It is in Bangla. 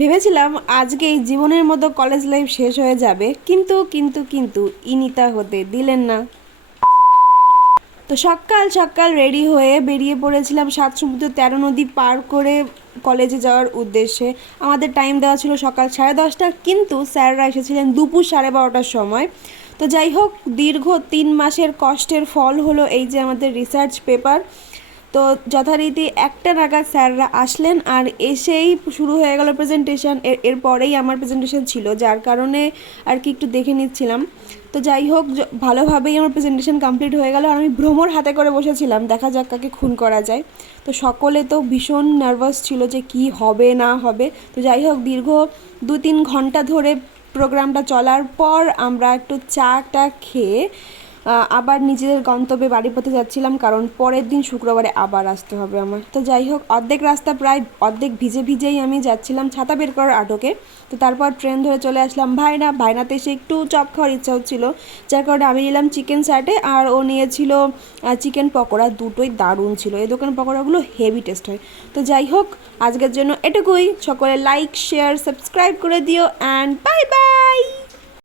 ভেবেছিলাম আজকেই জীবনের মতো কলেজ লাইফ শেষ হয়ে যাবে, কিন্তু ইনিতা হতে দিলেন না। তো সকাল সকাল রেডি হয়ে বেরিয়ে পড়েছিলাম 7 সমুদ্র 13 নদী পার করে কলেজে যাওয়ার উদ্দেশ্যে। আমাদের টাইম দেওয়া ছিল সকাল 10:30, কিন্তু স্যাররা এসেছিলেন দুপুর 12:30টার সময়। তো যাই হোক, দীর্ঘ 3 মাসের কষ্টের ফল হলো এই যে আমাদের রিসার্চ পেপার। তো যথারীতি 1টা নাগাদ স্যাররা আসলেন, আর এসেই শুরু হয়ে গেল প্রেজেন্টেশন। এরপরেই আমার প্রেজেন্টেশন ছিল, যার কারণে আর কি একটু দেখে নিচ্ছিলাম। তো যাই হোক, ভালোভাবেই আমার প্রেজেন্টেশন কমপ্লিট হয়ে গেল, আর আমি ভ্রমর হাতে করে বসেছিলাম, দেখা যাক কাকে খুন করা যায়। তো সকলে তো ভীষণ নার্ভাস ছিল যে কি হবে না হবে। তো যাই হোক, দীর্ঘ 2-3 ঘন্টা ধরে প্রোগ্রামটা চলার পর আমরা একটু চাটা খেয়ে আবার নিজেদের গন্তব্যে বাড়ি পথে যাচ্ছিলাম, কারণ পরের দিন শুক্রবারে আবার আসতে হবে আমার। তো যাই হোক, অর্ধেক রাস্তা প্রায় অর্ধেক ভিজে ভিজেই আমি যাচ্ছিলাম ছাতা বের করার আটকে। তো তারপর ট্রেন ধরে চলে আসলাম ভাইনাতে এসে একটু চপ খাওয়ার ইচ্ছা হচ্ছিলো, যার কারণে আমি নিলাম চিকেন স্যাটে, আর ও নিয়েছিল চিকেন পকোড়া। দুটোই দারুণ ছিল, এই দোকানের পকোড়াগুলো হেভি টেস্ট হয়। তো যাই হোক, আজকের জন্য এটুকুই। সকলে লাইক শেয়ার সাবস্ক্রাইব করে দিও, অ্যান্ড বাই বাই।